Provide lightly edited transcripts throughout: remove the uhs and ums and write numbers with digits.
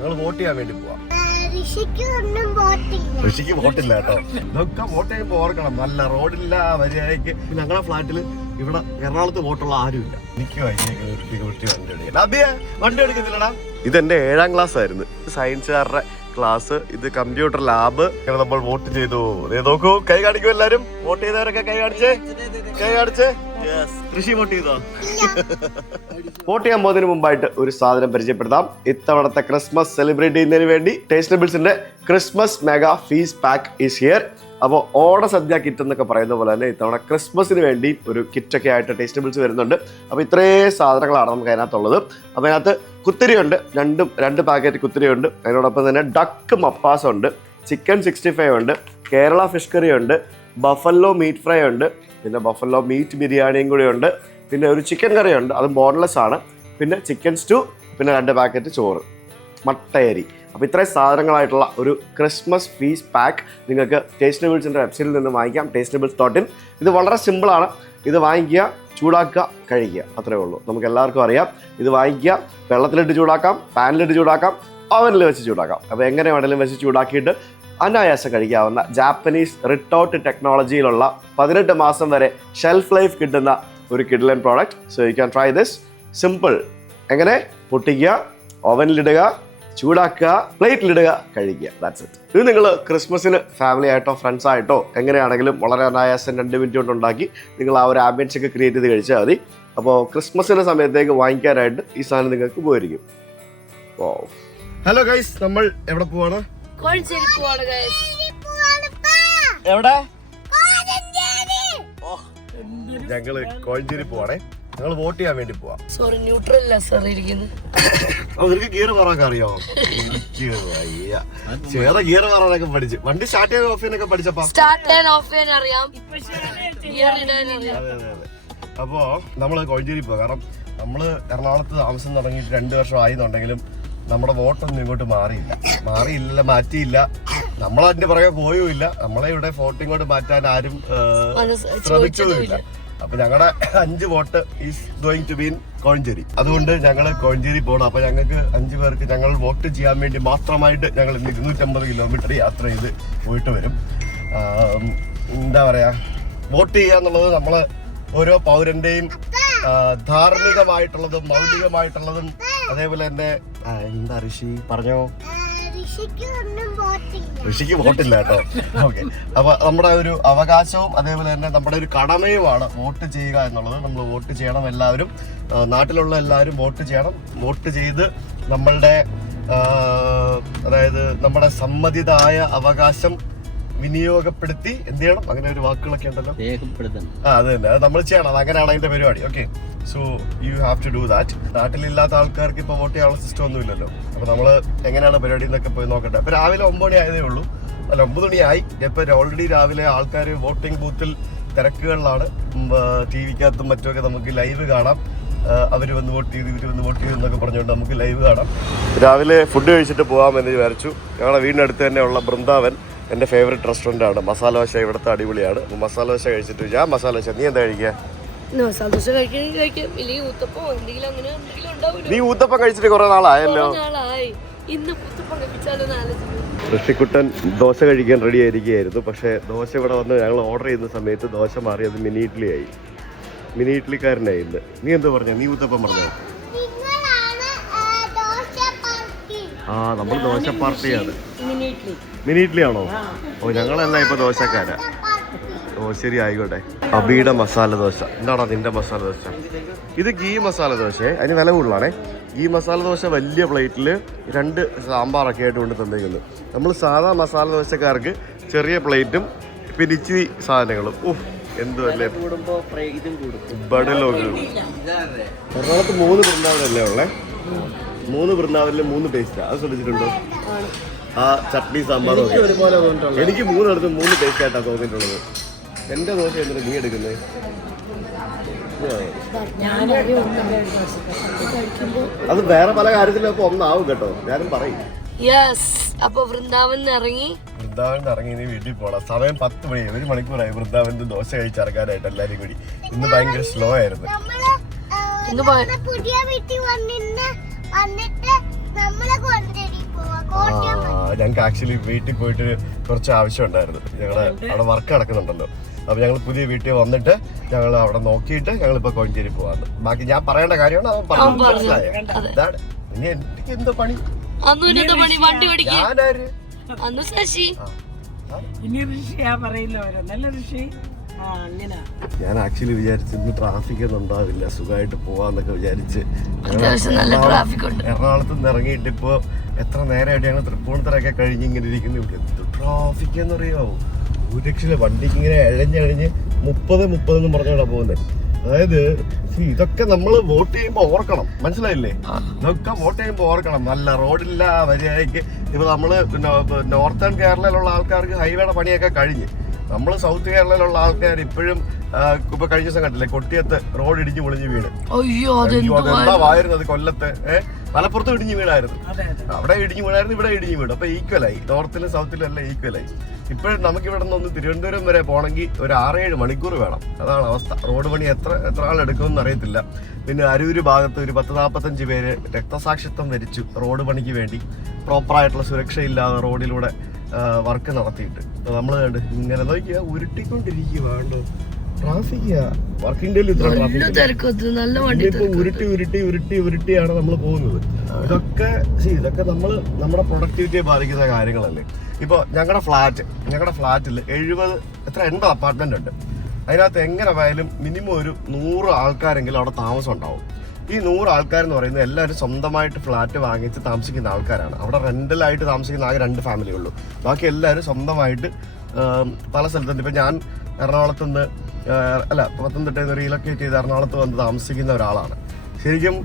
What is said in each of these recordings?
ഞങ്ങൾ വോട്ട് ചെയ്യാൻ വേണ്ടി പോവാം. ഋഷിക്ക് വോട്ടില്ല കേട്ടോ. ഇതൊക്കെ വോട്ട് ചെയ്യുമ്പോൾ ഓർക്കണം, നല്ല റോഡില്ല മര്യാദയ്ക്ക്. ഞങ്ങളുടെ ഫ്ലാറ്റില് ഇവിടെ എറണാകുളത്ത് വോട്ടുള്ള ആരുമില്ല. എനിക്ക് വണ്ടി എടുക്കുന്നില്ലടാ. ഇതെന്റെ 7ാം ക്ലാസ് ആയിരുന്നു, സയൻസുകാരുടെ ക്ലാസ്. ഇത് കമ്പ്യൂട്ടർ ലാബ്. നമ്മൾ വോട്ട് ചെയ്തു. നോക്കൂ, കൈ കാണിക്കും എല്ലാരും. വോട്ട് ചെയ്തവരൊക്കെ കൈ കാണിച്ചേ. ഋഷി വോട്ട് ചെയ്തോ? വോട്ട് ചെയ്യാൻ പോകുന്നതിന് മുമ്പായിട്ട് ഒരു സാധനം പരിചയപ്പെടുത്താം. ഇത്തവണത്തെ ക്രിസ്മസ് സെലിബ്രേറ്റ് ചെയ്യുന്നതിന് വേണ്ടി ടേസ്റ്റബിൾസിന്റെ Christmas mega feast pack is here. അപ്പോൾ ഓണസദ്യ കിറ്റ് എന്നൊക്കെ പറയുന്ന പോലെ തന്നെ ഇത്തവണ ക്രിസ്മസിന് വേണ്ടി ഒരു കിറ്റൊക്കെ ആയിട്ട് ടേസ്റ്റബിൾസ് വരുന്നുണ്ട്. അപ്പോൾ ഇത്രയും സാധനങ്ങളാണ് നമുക്ക് അതിനകത്തുള്ളത്. അപ്പോൾ അതിനകത്ത് കുത്തിരിയുണ്ട്, രണ്ട് പാക്കറ്റ് കുത്തിരിയുണ്ട്. അതിനോടൊപ്പം തന്നെ ഡക്ക് മപ്പാസ് ഉണ്ട്, ചിക്കൻ 65 ഉണ്ട്, കേരള ഫിഷ് കറി ഉണ്ട്, ബഫല്ലോ മീറ്റ് ഫ്രൈ ഉണ്ട്, പിന്നെ ബഫല്ലോ മീറ്റ് ബിരിയാണിയും കൂടി ഉണ്ട്, പിന്നെ ഒരു ചിക്കൻ കറി ഉണ്ട്, അത് ബോൺലെസ് ആണ്, പിന്നെ ചിക്കൻ സ്റ്റൂ, പിന്നെ 2 പാക്കറ്റ് ചോറ്, മട്ടയരി. അപ്പോൾ ഇത്രയും സാധനങ്ങളായിട്ടുള്ള ഒരു ക്രിസ്മസ് ഫീസ് പാക്ക് നിങ്ങൾക്ക് ടേസ്റ്റബിൾസിൻ്റെ വെബ്സൈറ്റിൽ നിന്ന് വാങ്ങിക്കാം, tasteables.in. ഇത് വളരെ സിമ്പിളാണ്. ഇത് വാങ്ങിക്കുക, ചൂടാക്കുക, കഴിക്കുക, അത്രേ ഉള്ളൂ. നമുക്ക് എല്ലാവർക്കും അറിയാം. ഇത് വാങ്ങിക്കുക, വെള്ളത്തിലിട്ട് ചൂടാക്കാം, പാനിലിട്ട് ചൂടാക്കാം, ഓവനിൽ വെച്ച് ചൂടാക്കാം. അപ്പോൾ എങ്ങനെ വേണമെങ്കിലും വെച്ച് ചൂടാക്കിയിട്ട് അനായാസം കഴിക്കാവുന്ന ജാപ്പനീസ് റിട്ടോട്ട് ടെക്നോളജിയിലുള്ള 18 മാസം വരെ ഷെൽഫ് ലൈഫ് കിട്ടുന്ന ഒരു കിഡ്ലൻ product. So you can try this. Simple. എങ്ങനെ? പൊട്ടിക്കുക, ഓവനിലിടുക, ചൂടാക്കുക, പ്ലേറ്റിലിടുക, കഴിക്കുക. That's it. ഇത് നിങ്ങൾ ക്രിസ്മസിന് ഫാമിലി ആയിട്ടോ ഫ്രണ്ട്സ് ആയിട്ടോ എങ്ങനെയാണെങ്കിലും വളരെ അനായാസം 2 മിനിറ്റ് കൊണ്ട് ഉണ്ടാക്കി നിങ്ങൾ ആ ഒരു ആംബിയൻസ് ഒക്കെ ക്രിയേറ്റ് ചെയ്ത് കഴിച്ചാൽ മതി. അപ്പോൾ ക്രിസ്മസിൻ്റെ സമയത്തേക്ക് വാങ്ങിക്കാനായിട്ട് ഈ സാധനം നിങ്ങൾക്ക് ഉപകരിക്കും. ഹലോ ഗൈസ്, നമ്മൾ എവിടെ പോവാണ്? എവിടെ? ഞങ്ങള് കോഴഞ്ചേരി പോവാണേ. ഞങ്ങൾ വോട്ട് ചെയ്യാൻ വേണ്ടി പോവാം. സോറി, ന്യൂട്രൽ നിനക്ക് ഗിയർ മാറാനൊക്കെ അറിയാമോ? ചേറെ ഗിയർ മാറാനൊക്കെ പഠിച്ചു. വണ്ടി സ്റ്റാർട്ട് ചെയ്യാൻ ഓഫ് ചെയ്യാനൊക്കെ പഠിച്ചപ്പോ. അപ്പോ നമ്മള് കോഴഞ്ചേരി പോവാം. കാരണം നമ്മള് എറണാകുളത്ത് താമസം തുടങ്ങിയിട്ട് 2 വർഷം ആയിന്നുണ്ടെങ്കിലും നമ്മുടെ വോട്ടൊന്നും ഇങ്ങോട്ട് മാറിയില്ല, മാറ്റിയില്ല. നമ്മളതിന്റെ പുറകെ പോയുമില്ല. നമ്മളെ ഇവിടെ വോട്ട് ഇങ്ങോട്ട് മാറ്റാൻ ആരും ശ്രമിച്ചതുമില്ല. അപ്പൊ ഞങ്ങളുടെ 5 vote is going to be in Kozhencherry. അതുകൊണ്ട് ഞങ്ങള് കോഴഞ്ചേരി പോകണം. അപ്പൊ ഞങ്ങൾക്ക് 5 പേർക്ക് ഞങ്ങൾ വോട്ട് ചെയ്യാൻ വേണ്ടി മാത്രമായിട്ട് ഞങ്ങൾ 250 കിലോമീറ്റർ യാത്ര ചെയ്ത് പോയിട്ട് വരും. എന്താ പറയാ, വോട്ട് ചെയ്യാന്നുള്ളത് നമ്മള് ഓരോ പൗരന്റെയും ധാർമ്മികമായിട്ടുള്ളതും മൗലികമായിട്ടുള്ളതും അതേപോലെ തന്നെ എന്താ ഋഷി പറഞ്ഞോ? ഋഷിക്ക് വോട്ടില്ല കേട്ടോ. ഓക്കെ, അപ്പൊ നമ്മുടെ ഒരു അവകാശവും അതേപോലെ തന്നെ നമ്മുടെ ഒരു കടമയുമാണ് വോട്ട് ചെയ്യുക എന്നുള്ളത്. നമ്മൾ വോട്ട് ചെയ്യണം. എല്ലാവരും, നാട്ടിലുള്ള എല്ലാവരും വോട്ട് ചെയ്യണം. വോട്ട് ചെയ്ത് നമ്മളുടെ അതായത് നമ്മുടെ സമ്മതിദായ അവകാശം വിനിയോഗപ്പെടുത്തി എന്ത് ചെയ്യണം? അങ്ങനെ ഒരു വാക്കുകളൊക്കെ ഉണ്ടല്ലോ, അത് തന്നെ, അത് നമ്മൾ ചെയ്യണം. അത് അങ്ങനെയാണ് അതിന്റെ പരിപാടി. Okay, so you have to do that. നാട്ടിലില്ലാത്ത ആൾക്കാർക്ക് ഇപ്പൊ വോട്ട് ചെയ്യാനുള്ള സിസ്റ്റം ഒന്നും ഇല്ലല്ലോ. അപ്പൊ നമ്മള് എങ്ങനെയാണ് പരിപാടി എന്നൊക്കെ പോയി നോക്കട്ടെ. അപ്പൊ രാവിലെ 9 മണി ആയതേ ഉള്ളൂ, അല്ല 9 മണിയായി. ഇപ്പൊ ഓൾറെഡി രാവിലെ ആൾക്കാർ വോട്ടിംഗ് ബൂത്തിൽ തിരക്കുകളിലാണ്. TV-ക്കകത്തും മറ്റുമൊക്കെ നമുക്ക് ലൈവ് കാണാം. അവര് വന്ന് വോട്ട് ചെയ്ത്, ഇവര് വന്ന് വോട്ട് ചെയ്തു എന്നൊക്കെ പറഞ്ഞുകൊണ്ട് നമുക്ക് ലൈവ് കാണാം. രാവിലെ ഫുഡ് കഴിച്ചിട്ട് പോകാമെന്ന് വിചാരിച്ചു. ഞങ്ങളുടെ വീടിനടുത്ത് തന്നെയുള്ള ബൃന്ദാവൻ എൻ്റെ ഫേവറേറ്റ് റെസ്റ്റോറൻ്റ് ആണ്. മസാല ദോശ ഇവിടുത്തെ അടിപൊളിയാണ്. മസാല ദോശ കഴിച്ചിട്ട് ഞാൻ മസാല ദോശ. നീ എന്താ കഴിക്കുക? നീ ഊത്തപ്പം കഴിച്ചിട്ട് കുറെ നാളായല്ലോ. ഋഷിക്കുട്ടൻ ദോശ കഴിക്കാൻ റെഡി ആയിരിക്കുകയായിരുന്നു. പക്ഷേ ദോശ ഇവിടെ വന്ന് ഞങ്ങൾ ഓർഡർ ചെയ്യുന്ന സമയത്ത് ദോശ മാറി അത് മിനി ഇഡ്ഡലി ആയി. മിനി ഇഡ്ഡലിക്കാരനായി ഇന്ന്. നീ എന്താ പറഞ്ഞ? നീ ഊത്തപ്പം പറഞ്ഞോ? നമ്മൾ ദോശ പാർട്ടിയാണ്. മിനി ഇഡ്ഡലി ആണോ? ഓ, ഞങ്ങളല്ല ഇപ്പൊ ദോശക്കാരാ. ഓ ശരി, ആയിക്കോട്ടെ. അബിയുടെ മസാല ദോശ. എന്താണോ നിന്റെ മസാല ദോശ? ഇത് ഗീ മസാല ദോശ. അതിന് വില കൂടുതലാണേ. ഈ മസാല ദോശ വലിയ പ്ലേറ്റിൽ 2 സാമ്പാറൊക്കെ ആയിട്ട് കൊണ്ട് തന്നേക്കുന്നു. നമ്മൾ സാധാ മസാല ദോശക്കാർക്ക് ചെറിയ പ്ലേറ്റും പിന്നെ ഇച്ചിരി സാധനങ്ങളും. എന്ത് വല്ലേ എറണാകുളത്ത് 3 വൃന്ദാവനല്ലേ ഉള്ളേ? 3 വൃന്ദാവനിൽ 3 ടേസ്റ്റാ. അത് ശ്രദ്ധിച്ചിട്ടുണ്ടോ? ആ ചട്നി സാമ്പാറും എനിക്ക് 3 ടേസ്റ്റ് ആയിട്ടാണ് തോന്നിയിട്ടുള്ളത്. എന്റെ ദോശ എന്തിനാ നീ എടുക്കുന്നത്? അത് വേറെ പല കാര്യത്തിലും ഒന്നാവും കേട്ടോ, ഞാനും പറയും. അപ്പൊ വൃന്ദാവൻ ഇറങ്ങി നീ വീട്ടിൽ പോണം. സമയം 10 മണി, 1 മണിക്കൂറായി വൃന്ദാവനിൽ ദോശ കഴിച്ചിറങ്ങാനായിട്ട് എല്ലാരും കൂടി. ഇന്ന് ഭയങ്കര സ്ലോ ആയിരുന്നു. ഞങ്ങൾക്ക് ആക്ച്വലി വീട്ടിൽ പോയിട്ട് കുറച്ച് ആവശ്യം ഉണ്ടായിരുന്നു. ഞങ്ങള് അവിടെ വർക്ക് നടക്കുന്നുണ്ടല്ലോ. അപ്പൊ ഞങ്ങൾ പുതിയ വീട്ടിൽ വന്നിട്ട് ഞങ്ങൾ അവിടെ നോക്കിയിട്ട് ഞങ്ങളിപ്പോ കോഴഞ്ചേരി പോവാന്ന്. ബാക്കി ഞാൻ പറയേണ്ട കാര്യമാണ് അവൻ പറഞ്ഞു. മനസ്സിലായോ? ഇനി എനിക്ക് എന്തോ പണി? ഞാനാര്? ഞാൻ ആക്ച്വലി വിചാരിച്ചു ഇന്ന് ട്രാഫിക് ഒന്നും ഉണ്ടാവില്ല, സുഖമായിട്ട് പോവാന്നൊക്കെ വിചാരിച്ച് എറണാകുളത്ത് നിന്ന് ഇറങ്ങിയിട്ട് ഇപ്പൊ എത്ര നേരമായിട്ട് ഞങ്ങൾ തൃപ്പൂണിത്തറയൊക്കെ കഴിഞ്ഞ് ഇങ്ങനെ ഇരിക്കുന്നു. ഇവിടെ എന്ത് ട്രാഫിക് എന്നറിയാവോ? ഒരു രക്ഷയില്ല. വണ്ടിക്ക് ഇങ്ങനെ എഴഞ്ഞഴഞ്ഞ് 30 എന്ന് പറഞ്ഞോടാ പോകുന്നത്. അതായത് ഇതൊക്കെ നമ്മൾ വോട്ട് ചെയ്യുമ്പോൾ ഓർക്കണം, മനസ്സിലായില്ലേ? ഇതൊക്കെ വോട്ട് ചെയ്യുമ്പോൾ ഓർക്കണം. നല്ല റോഡില്ല മര്യാദയ്ക്ക്. ഇപ്പൊ നമ്മള് നോർത്തേൺ കേരളയിലുള്ള ആൾക്കാർക്ക് ഹൈവേയുടെ പണിയൊക്കെ കഴിഞ്ഞ്, നമ്മള് സൗത്ത് കേരളയിലുള്ള ആൾക്കാർ ഇപ്പോഴും ഇപ്പൊ കഴിഞ്ഞ ദിവസം കണ്ടില്ലേ കൊട്ടിയത്ത് റോഡ് ഇടിഞ്ഞു പൊളിഞ്ഞ് വീണ്. അതെന്താ വായിരുന്നത്? കൊല്ലത്ത് മലപ്പുറത്തും ഇടിഞ്ഞു വീണായിരുന്നു. അവിടെ ഇടിഞ്ഞു വീണായിരുന്നു, ഇവിടെ ഇടിഞ്ഞു വീണു. അപ്പൊ ഈക്വലായി, നോർത്തിലും സൗത്തിലും എല്ലാം ഈക്വലായി. ഇപ്പോഴും നമുക്ക് ഇവിടെ നിന്ന് തിരുവനന്തപുരം വരെ പോകണമെങ്കിൽ ഒരു 6-7 മണിക്കൂർ വേണം. അതാണ് അവസ്ഥ. റോഡ് പണി എത്ര ആൾ എടുക്കുമെന്ന് അറിയത്തില്ല. പിന്നെ അരൂര് ഭാഗത്ത് ഒരു 10-45 പേര് രക്തസാക്ഷിത്വം വരിച്ചു റോഡ് പണിക്ക് വേണ്ടി. പ്രോപ്പറായിട്ടുള്ള സുരക്ഷയില്ലാതെ റോഡിലൂടെ വർക്ക് നടത്തിയിട്ട് നമ്മൾ കണ്ട് ഇങ്ങനെ നോക്കിയാ ഉരുട്ടിക്കൊണ്ടിരിക്കുക. വേണ്ടോ ട്രാഫിക്കാ വർക്കിംഗ് ഡേയിൽ ഇത്ര ട്രാഫിക്. ഉരുട്ടിയാണ് നമ്മൾ പോകുന്നത്. ഇതൊക്കെ നമ്മുടെ പ്രൊഡക്ടിവിറ്റിയെ ബാധിക്കുന്ന കാര്യങ്ങളല്ലേ. ഇപ്പൊ ഞങ്ങളുടെ ഫ്ലാറ്റിൽ 80 അപ്പാർട്ട്മെന്റ് ഉണ്ട്. അതിനകത്ത് എങ്ങനെ പോയാലും മിനിമം ഒരു 100 ആൾക്കാരെങ്കിലും അവിടെ താമസം ഉണ്ടാവും. ഈ 100 ആൾക്കാരെന്ന് പറയുന്നത് എല്ലാവരും സ്വന്തമായിട്ട് ഫ്ലാറ്റ് വാങ്ങിച്ച് താമസിക്കുന്ന ആൾക്കാരാണ്. അവിടെ റെന്റലായിട്ട് താമസിക്കുന്ന ആകെ 2 ഫാമിലി ഉള്ളൂ. ബാക്കി എല്ലാവരും സ്വന്തമായിട്ട് പല സ്ഥലത്തുണ്ട്. ഇപ്പൊ ഞാൻ എറണാകുളത്ത് നിന്ന് പത്തനംതിട്ടയിൽ നിന്ന് റീലൊക്കേറ്റ് ചെയ്ത് എറണാകുളത്ത് വന്ന് താമസിക്കുന്ന ഒരാളാണ്. ശരിക്കും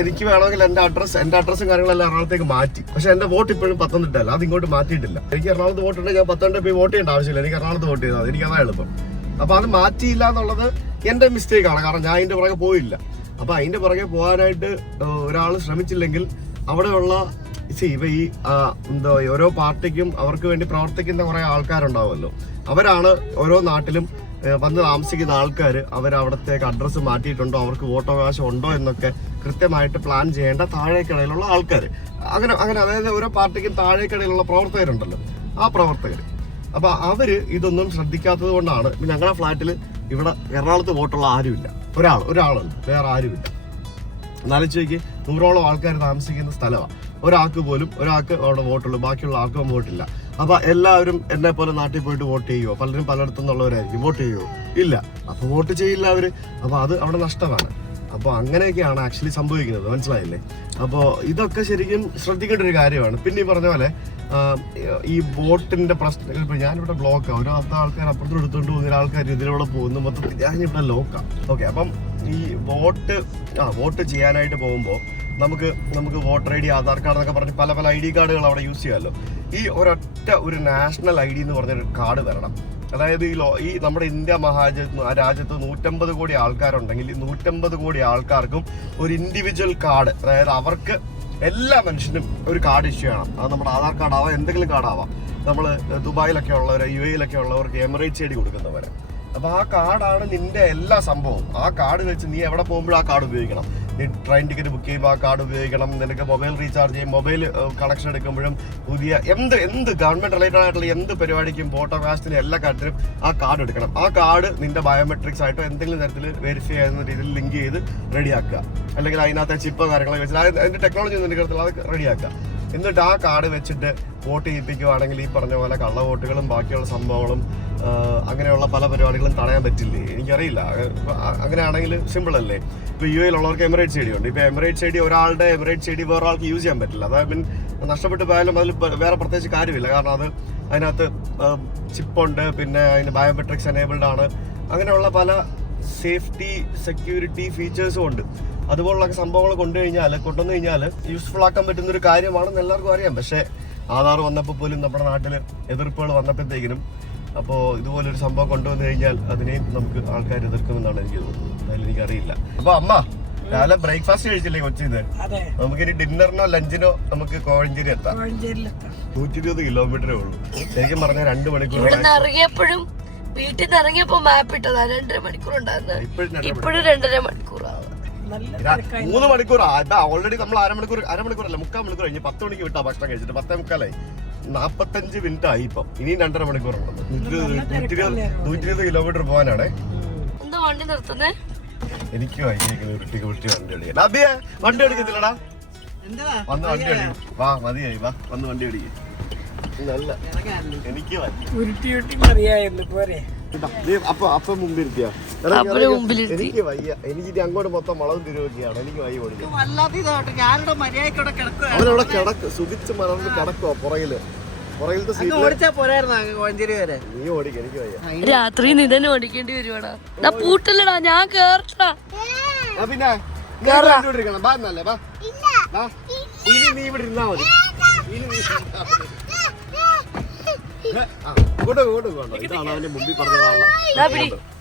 എനിക്ക് വേണമെങ്കിൽ എൻ്റെ അഡ്രസ്സും കാര്യങ്ങളെല്ലാം എറണാകുളത്തേക്ക് മാറ്റി. പക്ഷെ എൻ്റെ വോട്ട് ഇപ്പോഴും പത്തനംതിട്ടല്ല, അത് ഇങ്ങോട്ട് മാറ്റിയിട്ടില്ല. എനിക്ക് എറണാകുളത്ത് വോട്ടുണ്ടെങ്കിൽ ഞാൻ പത്തനംതിട്ട പോയി വോട്ട് ചെയ്യേണ്ട ആവശ്യമില്ല. എനിക്ക് എറണാകുളത്ത് വോട്ട് ചെയ്താൽ എനിക്ക് അതാ എളുപ്പം. അപ്പൊ അത് മാറ്റിയില്ല എന്നുള്ളത് എന്റെ മിസ്റ്റേക്കാണ്. കാരണം ഞാൻ അതിന്റെ പുറകെ പോയില്ല. അപ്പൊ അതിന്റെ പുറകെ പോകാനായിട്ട് ഒരാൾ ശ്രമിച്ചില്ലെങ്കിൽ അവിടെയുള്ള ഇപ്പൊ ഈ ഓരോ പാർട്ടിക്കും അവർക്ക് വേണ്ടി പ്രവർത്തിക്കുന്ന കുറെ ആൾക്കാരുണ്ടാവുമല്ലോ. അവരാണ് ഓരോ നാട്ടിലും വന്ന് താമസിക്കുന്ന ആൾക്കാർ. അവരവിടത്തേക്ക് അഡ്രസ്സ് മാറ്റിയിട്ടുണ്ടോ, അവർക്ക് വോട്ടവകാശം ഉണ്ടോ എന്നൊക്കെ കൃത്യമായിട്ട് പ്ലാൻ ചെയ്യേണ്ട താഴേക്കിടയിലുള്ള ആൾക്കാർ. അങ്ങനെ അതായത് ഓരോ പാർട്ടിക്കും താഴേക്കിടയിലുള്ള പ്രവർത്തകരുണ്ടല്ലോ, ആ പ്രവർത്തകർ. അപ്പൊ അവര് ഇതൊന്നും ശ്രദ്ധിക്കാത്തത് കൊണ്ടാണ് ഞങ്ങളുടെ ഫ്ലാറ്റിൽ ഇവിടെ എറണാകുളത്ത് വോട്ടുള്ള ആരുമില്ല. ഒരാളുണ്ട്, വേറെ ആരുമില്ല. എന്നാലോചിക്ക്, 100ഓളം ആൾക്കാർ താമസിക്കുന്ന സ്ഥലമാണ്. ഒരാൾക്ക് അവിടെ വോട്ടുള്ളൂ, ബാക്കിയുള്ള ആർക്കും വോട്ടില്ല. അപ്പൊ എല്ലാവരും എന്നെ പോലെ നാട്ടിൽ പോയിട്ട് വോട്ട് ചെയ്യുമോ? പലരും പലയിടത്തു നിന്നുള്ളവരായിരിക്കും. വോട്ട് ചെയ്യുമോ? ഇല്ല. അപ്പൊ വോട്ട് ചെയ്യില്ല അവര്. അപ്പൊ അത് അവിടെ നഷ്ടമാണ്. അപ്പോൾ അങ്ങനെയൊക്കെയാണ് ആക്ച്വലി സംഭവിക്കുന്നത്, മനസ്സിലായില്ലേ? അപ്പോൾ ഇതൊക്കെ ശരിക്കും ശ്രദ്ധിക്കേണ്ട ഒരു കാര്യമാണ്. പിന്നെ ഈ പറഞ്ഞ പോലെ ഈ വോട്ടിന്റെ പ്രശ്നങ്ങൾ, ഇപ്പൊ ഞാനിവിടെ ബ്ലോക്കാണ്. ഒരു 10 ആൾക്കാർ അപ്പുറത്തും എടുത്തുകൊണ്ട് പോകുന്ന ആൾക്കാർ ഇതിലൂടെ പോകുന്നു, മൊത്തത്തിൽ ഞാനിവിടെ ലോക്കാണ്. ഓക്കെ, അപ്പം ഈ വോട്ട് ചെയ്യാനായിട്ട് പോകുമ്പോൾ നമുക്ക് വോട്ടർ ID, ആധാർ കാർഡ് എന്നൊക്കെ പറഞ്ഞ് പല ID കാർഡുകൾ അവിടെ യൂസ് ചെയ്യാമല്ലോ. ഈ ഒരു നാഷണൽ ID എന്ന് പറഞ്ഞൊരു കാർഡ് വരണം. അതായത് ഈ നമ്മുടെ ഇന്ത്യ രാജ്യത്ത് 150 കോടി ആൾക്കാരുണ്ടെങ്കിൽ 150 കോടി ആൾക്കാർക്കും ഒരു ഇൻഡിവിജ്വൽ കാർഡ്, അതായത് അവർക്ക് എല്ലാ മനുഷ്യനും ഒരു കാർഡ് ഇഷ്യൂ ചെയ്യണം. അത് നമ്മുടെ ആധാർ കാർഡ് ആവാം, എന്തെങ്കിലും കാർഡാവാം. നമ്മൾ ദുബായിലൊക്കെ ഉള്ളവർ, UAE ഉള്ളവർക്ക് എമിറേറ്റ്സ് ID കൊടുക്കുന്നവരെ. അപ്പൊ ആ കാർഡാണ് നിന്റെ എല്ലാ സംഭവവും. ആ കാർഡ് വെച്ച് നീ എവിടെ പോകുമ്പോഴും ആ കാർഡ് ഉപയോഗിക്കണം. നീ ട്രെയിൻ ടിക്കറ്റ് ബുക്ക് ചെയ്യുമ്പോൾ ആ കാർഡ് ഉപയോഗിക്കണം. നിനക്ക് മൊബൈൽ റീചാർജ് ചെയ്യും, മൊബൈൽ കണക്ഷൻ എടുക്കുമ്പോഴും, പുതിയ എന്ത് ഗവൺമെന്റ് റിലേറ്റഡ് ആയിട്ടുള്ള എന്ത് പരിപാടിക്കും, ഫോട്ടോഗ്രാഫ്സിനും എല്ലാ കാര്യത്തിനും ആ കാർഡ് എടുക്കണം. ആ കാർഡ് നിന്റെ ബയോമെട്രിക്സ് ആയിട്ടോ എന്തെങ്കിലും തരത്തിൽ വെരിഫൈ ചെയ്യുന്ന രീതിയിൽ ലിങ്ക് ചെയ്ത് റെഡിയാക്കുക. അല്ലെങ്കിൽ അതിനകത്തെ ചിപ്പോ കാര്യങ്ങളൊക്കെ വെച്ചിട്ട് അതിന്റെ ടെക്നോളജി ഒന്നും നിന്റെ കാര്യത്തിൽ അത് റെഡിയാക്കുക. എന്നിട്ട് ആ കാർഡ് വെച്ചിട്ട് വോട്ട് ചെയ്യിപ്പിക്കുകയാണെങ്കിൽ ഈ പറഞ്ഞ പോലെ കള്ള വോട്ടുകളും ബാക്കിയുള്ള സംഭവങ്ങളും അങ്ങനെയുള്ള പല പരിപാടികളും തടയാൻ പറ്റില്ലേ? എനിക്കറിയില്ല. അങ്ങനെയാണെങ്കിൽ സിമ്പിൾ അല്ലേ? ഇപ്പൊ UAE ഉള്ളവർക്ക് എമിറേറ്റ്സ് ID ഉണ്ട്. ഇപ്പൊ എമിറേറ്റ്സ് ID ഒരാളുടെ എമിറേറ്റ്സ് ID വേറെ ആൾക്ക് യൂസ് ചെയ്യാൻ പറ്റില്ല. അതായത് നഷ്ടപ്പെട്ട് പോയാലും അതിൽ വേറെ പ്രത്യേകിച്ച് കാര്യമില്ല. കാരണം അതിനകത്ത് ചിപ്പുണ്ട്, പിന്നെ അതിന് ബയോമെട്രിക്സ് എനേബിൾഡ് ആണ്. അങ്ങനെയുള്ള പല സേഫ്റ്റി സെക്യൂരിറ്റി ഫീച്ചേഴ്സും ഉണ്ട്. അതുപോലുള്ള സംഭവങ്ങൾ കൊണ്ടുവന്നു കഴിഞ്ഞാൽ യൂസ്ഫുൾ ആക്കാൻ പറ്റുന്ന ഒരു കാര്യമാണെന്ന് എല്ലാവർക്കും അറിയാം. പക്ഷേ ആധാർ വന്നപ്പോൾ പോലും നമ്മുടെ നാട്ടിൽ എതിർപ്പുകൾ വന്നപ്പോഴത്തേക്കിനും അപ്പോൾ ഇതുപോലൊരു സംഭവം കൊണ്ടുവന്നു കഴിഞ്ഞാൽ അതിനെയും നമുക്ക് ആൾക്കാർ എതിർക്കുമെന്നാണ് എനിക്ക് തോന്നുന്നത്. എന്തായാലും എനിക്കറിയില്ല. അപ്പൊ അമ്മ രാവിലെ ബ്രേക്ക്ഫാസ്റ്റ് കഴിച്ചില്ലേ കൊച്ചിന്ന്? നമുക്കിനി ഡിന്നറിനോ ലഞ്ചിനോ നമുക്ക് കോഴഞ്ചേരി എത്താം. 120 കിലോമീറ്ററേ ഉള്ളൂ. ശരിക്കും പറഞ്ഞാൽ 2 മണിക്കൂർ. ഇറങ്ങിയപ്പോഴും വീട്ടിൽ നിന്ന് ഇറങ്ങിയപ്പോ മാപ്പ് ഇട്ടതാ 2.5 മണിക്കൂർ ഉണ്ടായിരുന്നു. ഇപ്പോഴും 2.5 മണിക്കൂറാണ്. 3 മണിക്കൂർ ഓൾറെഡി നമ്മൾ അരമണിക്കൂറല്ല 3/4 മണിക്കൂർ കഴിഞ്ഞ് 10 മണിക്ക് വിട്ടാ ഭക്ഷണം കഴിച്ചിട്ട് 10:45 45 മിനിറ്റ് ആയി ഇപ്പം. ഇനിയും 2.5 മണിക്കൂറുണ്ട്. 120 കിലോമീറ്റർ പോകാനാണ്. എന്താ വണ്ടി നിർത്തുന്നേ? എനിക്ക് വണ്ടി എടുക്കത്തില്ലടാ. വന്ന് വണ്ടി അടിക്കും. വാ മതിയായി, വാ വന്ന് വണ്ടി അടിക്കും. നല്ല എനിക്ക് അപ്പൊ മുമ്പിരുത്തിയാ എനിക്ക് വയ്യ. എനിക്ക് അങ്ങോട്ട് മൊത്തം മുളകും തിരുവൊക്കെയാണ്. എനിക്ക് വയ്യ ഓടിക്കും. അവനവിടെ കിടക്കും, സുഖിച്ച് മലർന്ന് കിടക്കുവാ പുറകിലത്തെ സീറ്റ്. നീ ഓടിക്കും, എനിക്ക് വയ്യ. രാത്രി നിതന്നെ ഓടിക്കേണ്ടി വരുവാടാ. പൂട്ടല്ലടാ, ഞാൻ കേറട്ടാ. പിന്നെ ബാന്നല്ലേ ബാ. ഇനി നീ ഇവിടെ ഇരുന്നാ മതി. ഇതാണ് അവന്റെ മുമ്പിൽ പറഞ്ഞ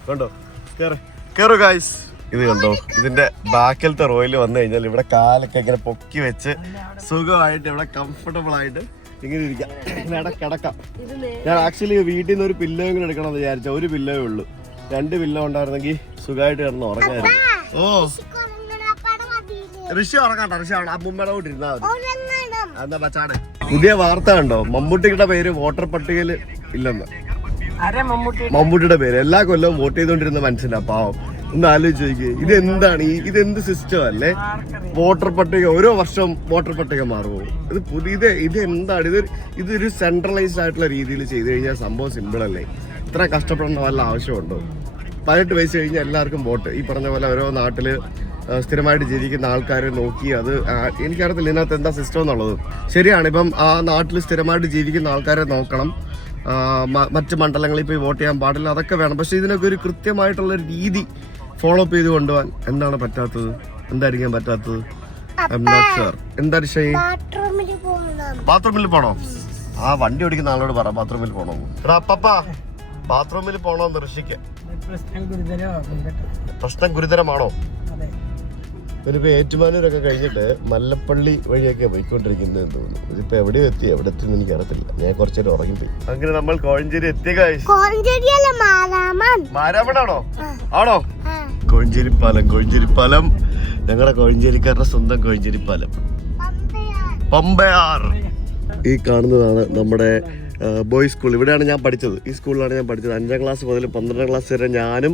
കണ്ടോ. കേറോ ഗൈസ്. ഇത് കണ്ടോ, ഇതിന്റെ ബാക്കിലത്തെ റോയിൽ വന്നു കഴിഞ്ഞാൽ ഇവിടെ കാലൊക്കെ ഇങ്ങനെ പൊക്കി വെച്ച് സുഖമായിട്ട് ഇവിടെ കംഫർട്ടബിൾ ആയിട്ട് ഇങ്ങനെ ഇരിക്കാം, കിടക്കാം. ഞാൻ ആക്ച്വലി വീട്ടിൽ നിന്ന് ഒരു പില്ലോയും എടുക്കണം എന്ന് വിചാരിച്ച. ഒരു പില്ലോയേ ഉള്ളൂ. 2 പില്ലോ ഉണ്ടായിരുന്നെങ്കിൽ സുഖമായിട്ട് കിടന്ന് ഉറങ്ങായിരുന്നു. ഓ ഋഷി ഉറങ്ങാട്ടോ. ഋഷി അമ്മൂമ്മയുടെ കൂട്ടി ഇരുന്നാ മതി. എന്താ പച്ചാണ് പുതിയ വാർത്ത കണ്ടോ? മമ്മൂട്ടിയുടെ പേര് വോട്ടർ പട്ടികയിൽ ഇല്ലെന്ന്. മമ്മൂട്ടിയുടെ പേര് എല്ലാ കൊല്ലവും വോട്ട് ചെയ്തോണ്ടിരുന്ന മനുഷ്യനാ പാവം. ഒന്ന് ആലോചിച്ച് നോക്കിയേ, ഇതെന്താണ്? ഇതെന്ത് സിസ്റ്റം അല്ലേ? വോട്ടർ പട്ടിക ഓരോ വർഷം വോട്ടർ പട്ടിക മാറുമോ? ഇത് എന്താണ്? ഇതൊരു സെൻട്രലൈസ്ഡ് ആയിട്ടുള്ള രീതിയിൽ ചെയ്തു കഴിഞ്ഞാൽ സംഭവം സിമ്പിൾ അല്ലേ? ഇത്ര കഷ്ടപ്പെടേണ്ട വല്ല ആവശ്യമുണ്ടോ? 18 വയസ്സ് കഴിഞ്ഞാൽ എല്ലാവർക്കും വോട്ട്. ഈ പറഞ്ഞ പോലെ ഓരോ നാട്ടില് സ്ഥിരമായിട്ട് ജീവിക്കുന്ന ആൾക്കാരെ നോക്കി അത് എനിക്കറിയത്തില്ല ഇതിനകത്ത് എന്താ സിസ്റ്റം എന്നുള്ളത്. ശരിയാണ്, ഇപ്പം ആ നാട്ടിൽ സ്ഥിരമായിട്ട് ജീവിക്കുന്ന ആൾക്കാരെ നോക്കണം. മറ്റ് മണ്ഡലങ്ങളിൽ പോയി വോട്ട് ചെയ്യാൻ പാടില്ല, അതൊക്കെ വേണം. പക്ഷെ ഇതിനൊക്കെ ഒരു കൃത്യമായിട്ടുള്ള രീതി ഫോളോ അപ്പ് ചെയ്ത് കൊണ്ടുപോകാൻ എന്താണ് പറ്റാത്തത്? എന്തായിരിക്കാൻ പറ്റാത്തത്? എന്താ ശരി? ബാത്റൂമിൽ പോണോ? ആ വണ്ടി ഓടിക്കുന്ന ആളോട് പറ ബാത്റൂമിൽ പോണോ. എടാ അപ്പപ്പാ, ബാത്റൂമിൽ പോണോന്ന് ഋഷിക്ക്. പ്രശ്നം ഗുരുതരമാണോ? ഇവരിപ്പോ ഏറ്റുമാനൂരൊക്കെ കഴിഞ്ഞിട്ട് മല്ലപ്പള്ളി വഴിയൊക്കെ പോയിക്കൊണ്ടിരിക്കുന്നത് തോന്നുന്നു. ഇതിപ്പോ എവിടെ എത്തി എനിക്ക് അറിയത്തില്ല. ഞാൻ കുറച്ചേരം ഉറങ്ങിപ്പോയി. അങ്ങനെ നമ്മൾ കോഴഞ്ചേരി എത്തി. മാരാമണാണോ? ആണോ? കോഴഞ്ചേരി പാലം ഞങ്ങളുടെ കോഴഞ്ചേരിക്കാരുടെ സ്വന്തം കോഴഞ്ചേരി പാലം. പമ്പയാർ. ഈ കാണുന്നതാണ് നമ്മുടെ ബോയ്സ് സ്കൂൾ. ഇവിടെയാണ് ഞാൻ പഠിച്ചത്. ഈ സ്കൂളിലാണ് ഞാൻ പഠിച്ചത്. 5ാം ക്ലാസ് മുതൽ 12ാം ക്ലാസ് വരെ ഞാനും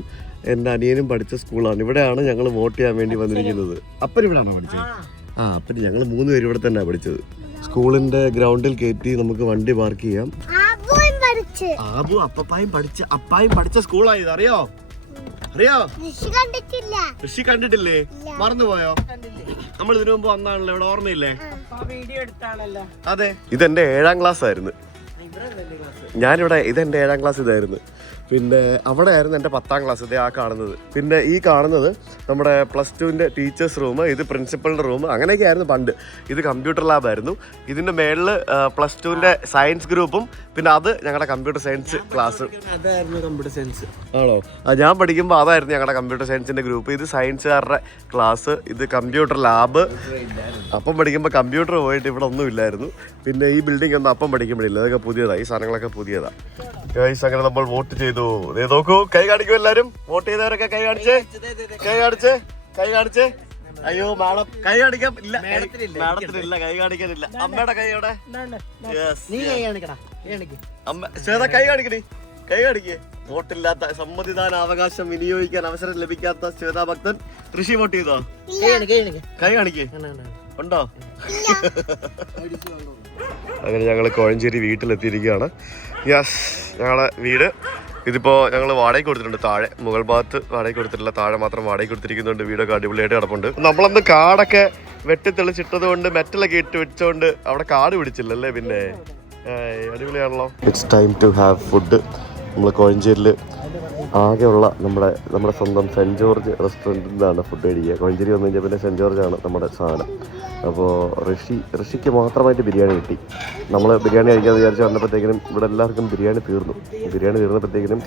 എൻ്റെ അനിയനും പഠിച്ച സ്കൂളാണ്. ഇവിടെയാണ് ഞങ്ങൾ വോട്ട് ചെയ്യാൻ വേണ്ടി വന്നിരിക്കുന്നത്. അപ്പൻ ഇവിടെയാണോ പഠിച്ചത്? അപ്പൻ ഞങ്ങൾ 3 പേര് ഇവിടെ തന്നെയാണ് പഠിച്ചത്. സ്കൂളിന്റെ ഗ്രൗണ്ടിൽ കയറ്റി നമുക്ക് വണ്ടി പാർക്ക് ചെയ്യാം. അപ്പായും പഠിച്ച സ്കൂളായത്. അറിയോ? ഋഷി കണ്ടിട്ടില്ലേ? മറന്നുപോയോ? നമ്മൾ ഇതിനു മുമ്പ് വന്നാണല്ലോ, ഇവിടെ ഓർമ്മയില്ലേ? അതെ, ഇതെന്റെ 7ാം ക്ലാസ് ആയിരുന്നു. ഇതെന്റെ 7ാം ക്ലാസ് ഇതായിരുന്നു. പിന്നെ അവിടെ ആയിരുന്നു എൻ്റെ 10ാം ക്ലാസ്. ഇതേ ആ കാണുന്നത്. പിന്നെ ഈ കാണുന്നത് നമ്മുടെ +2ന്റെ ടീച്ചേഴ്സ് റൂം, ഇത് പ്രിൻസിപ്പളിൻ്റെ റൂം, അങ്ങനെയൊക്കെ ആയിരുന്നു പണ്ട്. ഇത് കമ്പ്യൂട്ടർ ലാബായിരുന്നു. ഇതിൻ്റെ മേളിൽ +2ന്റെ സയൻസ് ഗ്രൂപ്പും പിന്നെ അത് ഞങ്ങളുടെ computer science class. Computer science ആണോ? ഞാൻ പഠിക്കുമ്പോൾ അതായിരുന്നു ഞങ്ങളുടെ കമ്പ്യൂട്ടർ സയൻസിൻ്റെ ഗ്രൂപ്പ്. ഇത് സയൻസുകാരുടെ ക്ലാസ്, ഇത് കമ്പ്യൂട്ടർ ലാബ്. അപ്പം പഠിക്കുമ്പോൾ കമ്പ്യൂട്ടർ പോയിട്ട് ഇവിടെ ഒന്നും ഇല്ലായിരുന്നു. പിന്നെ ഈ ബിൽഡിംഗ് ഒന്നും അപ്പം പഠിക്കുമ്പോഴില്ല, അതൊക്കെ പുതിയതാണ്. ഈ സാധനങ്ങളൊക്കെ പുതിയതാണ്. അങ്ങനെ നമ്മൾ വോട്ട് ചെയ്തു. നോക്കൂ, കൈ കാണിക്കും എല്ലാരും. വോട്ട് ചെയ്തവരൊക്കെ കൈ കാണിച്ചേ. അയ്യോ മാഡം കൈ കാണിക്കാൻ ഇല്ല, മാഡത്തിനില്ല, കൈ കാണിക്കാനില്ല. അമ്മയുടെ കൈ എവിടെ? അമ്മ ശ്വേത കൈ കാണിക്കണേ, കൈ കാണിക്കേ. വോട്ടില്ലാത്ത, സമ്മതിദാന അവകാശം വിനിയോഗിക്കാൻ അവസരം ലഭിക്കാത്ത ശ്വേതാ ഭക്തൻ. ഋഷി വോട്ട് ചെയ്തോ? കൈ കാണിക്കേ. ഉണ്ടോ? അങ്ങനെ ഞങ്ങൾ കോഴഞ്ചേരി വീട്ടിലെത്തിയിരിക്കുകയാണ്. യെസ്, ഞങ്ങളുടെ വീട് ഇതിപ്പോൾ ഞങ്ങൾ വാടകയ്ക്ക് കൊടുത്തിട്ടുണ്ട്. താഴെ മുകൾ ഭാഗത്ത് വാടകയ്ക്ക് കൊടുത്തിട്ടില്ല, താഴെ മാത്രം വാടകയ്ക്ക് കൊടുത്തിരിക്കുന്നുണ്ട്. വീടൊക്കെ അടിപൊളിയായിട്ട് കിടപ്പുണ്ട്. നമ്മളന്ന് കാടൊക്കെ വെട്ടിത്തെളിച്ചിട്ടത് കൊണ്ട്, മെറ്റലൊക്കെ ഇട്ട് വെച്ചോണ്ട് അവിടെ കാട് പിടിച്ചില്ലല്ലേ. പിന്നെ അടിപൊളിയാണല്ലോ. It's time to have food. നമ്മൾ കോഴഞ്ചേരിയിൽ ആകെയുള്ള നമ്മുടെ സ്വന്തം സെൻറ്റ് ജോർജ് റെസ്റ്റോറൻറ്റിൽ നിന്നാണ് ഫുഡ് കഴിക്കുക. കോഴഞ്ചേരി വന്നു കഴിഞ്ഞാൽ പിന്നെ സെൻറ്റ് ജോർജാണ് നമ്മുടെ സാധനം. അപ്പോൾ ഋഷിക്ക് മാത്രമായിട്ട് ബിരിയാണി കിട്ടി. നമ്മൾ ബിരിയാണി കഴിക്കാമെന്ന് വിചാരിച്ച് വന്നപ്പോഴത്തേക്കിനും ഇവിടെ എല്ലാവർക്കും ബിരിയാണി തീർന്നപ്പോഴത്തേക്കിനും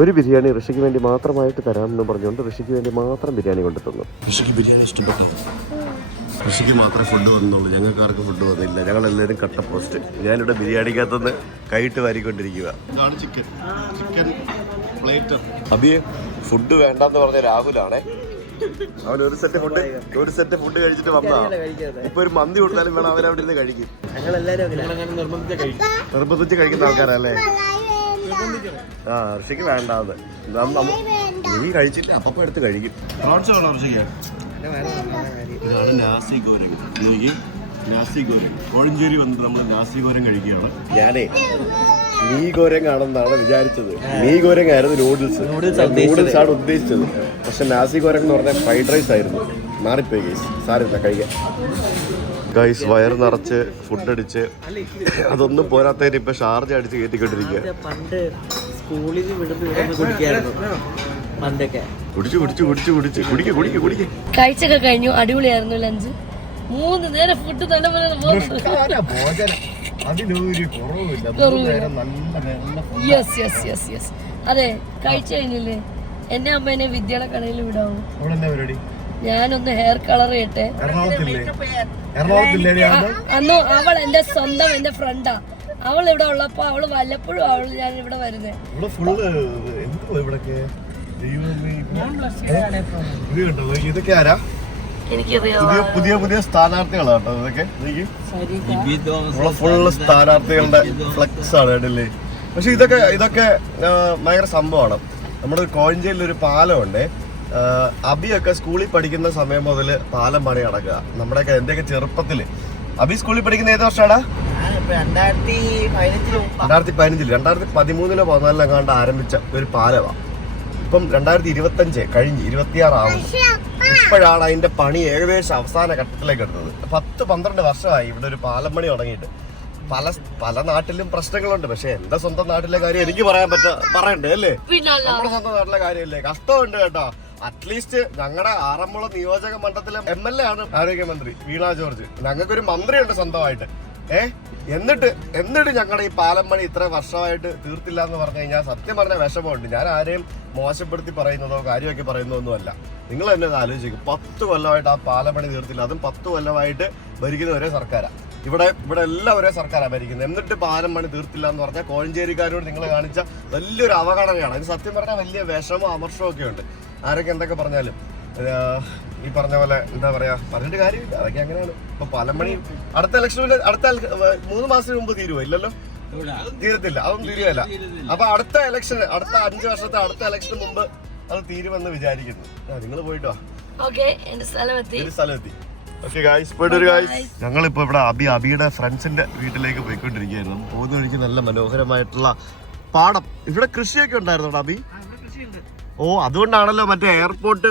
ഒരു ബിരിയാണി ഋഷിക്ക് വേണ്ടി മാത്രമായിട്ട് തരാമെന്ന് പറഞ്ഞുകൊണ്ട് ഋഷിക്ക് വേണ്ടി മാത്രം ബിരിയാണി കൊണ്ടു തന്നു. ഋഷിക്ക് ബിരിയാണി ഇഷ്ടപ്പെട്ടു. ഋഷിക്ക് മാത്രമേ ഫുഡ് വന്നുള്ളൂ, ഞങ്ങൾക്കാർക്കും ഫുഡ് വന്നില്ല. ഞങ്ങളെല്ലാവരും കട്ട പോസ്റ്റ്. ഞാനിവിടെ ബിരിയാണിക്കകത്തുനിന്ന് കൈയിട്ട് വാരിക്കൊണ്ടിരിക്കുക. ഇതാണ് ചിക്കൻ പ്ലേറ്റ്. അബിയെ ഫുഡ് വേണ്ടെന്ന് പറഞ്ഞ രാഹുലാണേ. അവൻ ഒരു സെറ്റ് ഫുഡ് കഴിച്ചിട്ട് വന്നാ. ഇപ്പൊ ഒരു മന്തി കൊടുത്താലും വേണം അവരവിടെ ഇരുന്ന് കഴിക്കും. നിർബന്ധിച്ച് കഴിക്കുന്ന ആൾക്കാരല്ലേ? ആ ഋഷിക്ക് വേണ്ടാതെ നീ കഴിച്ചിട്ട് അപ്പൊ എടുത്ത് കഴിക്കും. പ്രോൺസ് വേണോ ഋഷിക്ക്? ഇതാണ് നാസി ഗോരങ്. നാസി ഗോരങ് കോഴഞ്ചേരി വന്നിട്ട് നമ്മൾ നാസി ഗോരങ് കഴിക്കുകയാണ്. ഞാനേ മീ ഗോരങ് ആണെന്നാണ് വിചാരിച്ചത്. മീ ഗോരങ് ആയിരുന്നു നൂഡിൽസ് ആണ് ഉദ്ദേശിച്ചത്. പക്ഷെ നാസി ഗോരങ് എന്ന് പറഞ്ഞാൽ ഫ്രൈഡ് റൈസ് ആയിരുന്നു. മാറിപ്പോയി ഗൈസ്. സാരമില്ല, കഴിക്കാം. ഗൈസ് വയറ് നിറച്ച് ഫുഡ് അടിച്ച് അതൊന്നും പോരാത്തതിന് ഇപ്പൊ ഷാർജ അടിച്ച് കയറ്റിക്കൊണ്ടിരിക്കുക. കഴിച്ചൊക്കെ കഴിഞ്ഞു. അടിപൊളിയായിരുന്നു ലഞ്ച്. 3 നേരം ഫുഡ് തന്നെ അതെ കഴിച്ചു കഴിഞ്ഞില്ലേ? എന്നെ അമ്മ എന്നെ വിദ്യയുടെ കടയിൽ വിടാവോ? ഞാനൊന്ന് ഹെയർ കളർ ചെയ്യട്ടെ. അന്ന് അവൾ എന്റെ സ്വന്തം എന്റെ ഫ്രണ്ടാ. അവൾ ഇവിടെ ഉള്ളപ്പോ അവള് വല്ലപ്പോഴും ഞാൻ ഇവിടെ വരുന്നേ. ഇതൊക്കെ ആരാ? പുതിയ പുതിയ സ്ഥാനാർത്ഥികളാട്ടോ ഇതൊക്കെ. ഫുള്ള് സ്ഥാനാർത്ഥികളുടെ ഫ്ലെക്സ് ആണ് കേട്ടില്ലേ? പക്ഷെ ഇതൊക്കെ ഭയങ്കര സംഭവമാണ്. നമ്മുടെ കോഴഞ്ചേരിയിൽ ഒരു പാലമുണ്ട്. അബിയൊക്കെ സ്കൂളിൽ പഠിക്കുന്ന സമയം മുതൽ പാലം പണി നടക്കുക. നമ്മുടെയൊക്കെ എന്റെയൊക്കെ ചെറുപ്പത്തില്. അബി സ്കൂളിൽ പഠിക്കുന്ന ഏത് വർഷമാടാ? 2015 2013 14 ആരംഭിച്ച ഒരു പാലമാണ്. ഇപ്പം 2025 കഴിഞ്ഞ് 26 ആവും. ഇപ്പോഴാണ് അതിന്റെ പണി ഏകദേശം അവസാന ഘട്ടത്തിലേക്ക് എടുത്തത്. 10-12 വർഷമായി ഇവിടെ ഒരു പാലം പണി തുടങ്ങിയിട്ട്. പല നാട്ടിലും പ്രശ്നങ്ങളുണ്ട്. പക്ഷെ എന്റെ സ്വന്തം നാട്ടിലെ കാര്യം എനിക്ക് പറയണ്ടേ അല്ലേ? നമ്മുടെ സ്വന്തം നാട്ടിലെ കാര്യമല്ലേ? കഷ്ടമുണ്ട് കേട്ടോ. അറ്റ്ലീസ്റ്റ് ഞങ്ങളുടെ ആറന്മുള നിയോജക മണ്ഡലത്തിലെ MLA ആണ് ആരോഗ്യമന്ത്രി വീണ ജോർജ്. ഞങ്ങൾക്കൊരു മന്ത്രിയുണ്ട് സ്വന്തമായിട്ട്. എന്നിട്ട് ഞങ്ങളുടെ ഈ പാലം പണി ഇത്ര വർഷമായിട്ട് തീർത്തില്ല എന്ന് പറഞ്ഞു കഴിഞ്ഞാൽ സത്യം പറഞ്ഞ വിഷമമുണ്ട്. ഞാൻ ആരെയും മോശപ്പെടുത്തി പറയുന്നതോ കാര്യമൊക്കെ പറയുന്നതൊന്നും അല്ല. നിങ്ങൾ തന്നെ ഒന്ന് ആലോചിക്കും. 10 കൊല്ലമായിട്ട് ആ പാലം പണി തീർത്തില്ല. അതും 10 കൊല്ലമായിട്ട് ഭരിക്കുന്ന ഒരേ സർക്കാരാണ്. ഇവിടെ എല്ലാം ഒരേ സർക്കാരാണ് ഭരിക്കുന്നത്. എന്നിട്ട് പാലം പണി തീർത്തില്ല എന്ന് പറഞ്ഞാൽ കോഴഞ്ചേരിക്കാരോട് നിങ്ങൾ കാണിച്ച വലിയൊരു അവഗണനയാണ്. അതിന് സത്യം പറഞ്ഞാൽ വലിയ വിഷമവും അമർഷവും ഒക്കെ ഉണ്ട്. ആരൊക്കെ എന്തൊക്കെ പറഞ്ഞാലും ഈ പറഞ്ഞ പോലെ എന്താ പറയാ, പറഞ്ഞിട്ട് കാര്യമില്ല. അതൊക്കെ അങ്ങനെയാണ്. ഇപ്പൊ പാലം പണി അടുത്ത 3 മാസത്തിന് മുമ്പ് തീരുവോ? ഇല്ലല്ലോ, തീരത്തില്ല. അതൊന്നും തീരുവല്ല. അപ്പൊ അടുത്ത 5 വർഷത്തെ അടുത്ത ഇലക്ഷന് മുമ്പ് അത് തീരുമെന്ന് വിചാരിക്കുന്നു. നിങ്ങൾ പോയിട്ടോ? സ്ഥലമെത്തി. ഞങ്ങളിപ്പോ ഇവിടെ അബിയുടെ ഫ്രണ്ട്സിന്റെ വീട്ടിലേക്ക് പോയിക്കൊണ്ടിരിക്കുകയായിരുന്നു. പോകുന്ന വഴിക്ക് നല്ല മനോഹരമായിട്ടുള്ള പാടം. ഇവിടെ കൃഷിയൊക്കെ ഉണ്ടായിരുന്നു അബി? ഓ, അതുകൊണ്ടാണല്ലോ മറ്റേ എയർപോർട്ട്